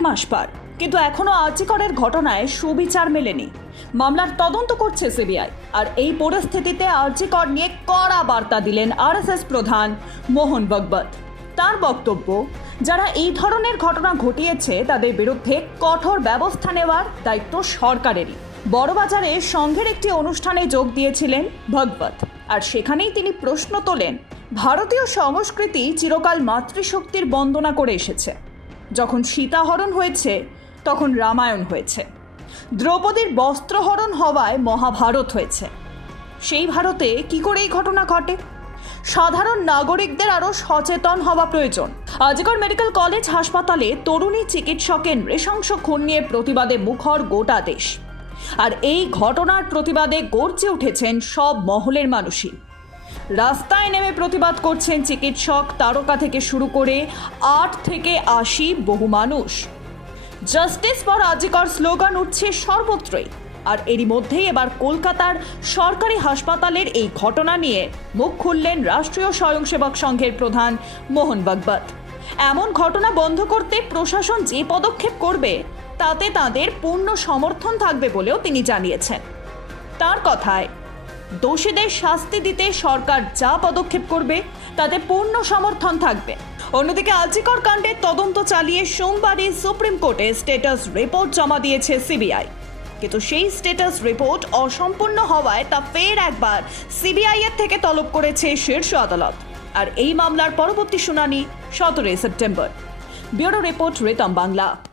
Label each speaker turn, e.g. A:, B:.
A: মাস পার। কিন্তু এখনও আর্যিকরের ঘটনায় সুবিচার মেলেনি। মামলার তদন্ত করছে সিবিআই। আর এই পরিস্থিতিতে আর্যিকর নিয়ে কড়া বার্তা দিলেন আরএসএস প্রধান মোহন ভগবত। তার বক্তব্য, যারা এই ধরনের ঘটনা ঘটিয়েছে, তাদের বিরুদ্ধে কঠোর ব্যবস্থা নেওয়ার দায়িত্ব সরকারেরই। বড়বাজারে সংঘের একটি অনুষ্ঠানে যোগ দিয়েছিলেন ভগবত। আর সেখানেই তিনি প্রশ্ন তোলেন, ভারতীয় সংস্কৃতি চিরকাল মাতৃশক্তির বন্দনা করে এসেছে। যখন সীতাহরণ হয়েছে, তখন রামায়ণ হয়েছে। দ্রৌপদীর বস্ত্রহরণ হওয়ায় মহাভারত হয়েছে। সেই ভারতে কি করে এই ঘটনা ঘটে? সাধারণ নাগরিকদের আরও সচেতন হওয়া প্রয়োজন। আজিগর মেডিকেল কলেজ হাসপাতালে তরুণী চিকিৎসকের নৃশংস খুন নিয়ে প্রতিবাদে মুখর গোটা দেশ। আর এই ঘটনার প্রতিবাদে গর্জে উঠেছেন সব মহলের মানুষই। রাস্তায় নেমে প্রতিবাদ করছেন চিকিৎসক, তারকা থেকে শুরু করে আট থেকে আশি বহু মানুষ। জাস্টিস ফর আজিকর স্লোগান উঠছে সর্বত্রই। আর এরই মধ্যেই এবার কলকাতার সরকারি হাসপাতালের এই ঘটনা নিয়ে মুখ খুললেন রাষ্ট্রীয় স্বয়ংসেবক সংঘের প্রধান মোহন বাগবত এমন ঘটনা বন্ধ করতে প্রশাসন যে পদক্ষেপ করবে, তাতে তাদের পূর্ণ সমর্থন থাকবে বলেও তিনি জানিয়েছেন। তার কথায় দোষীদের শাস্তি দিতে সরকার যা পদক্ষেপ করবে, তাতে পূর্ণ সমর্থন থাকবে। অন্যদিকে আজিকর কাণ্ডের তদন্ত চালিয়ে সোমবারই সুপ্রিম কোর্টে স্ট্যাটাস রিপোর্ট জমা দিয়েছে সিবিআই। কিন্তু সেই স্ট্যাটাস রিপোর্ট অসম্পূর্ণ হওয়ায় তা ফের একবার সিবিআই এর থেকে তলব করেছে শীর্ষ আদালত। আর এই মামলার পরবর্তী শুনানি সতেরোই সেপ্টেম্বর। Bureau report রেতম Bangla.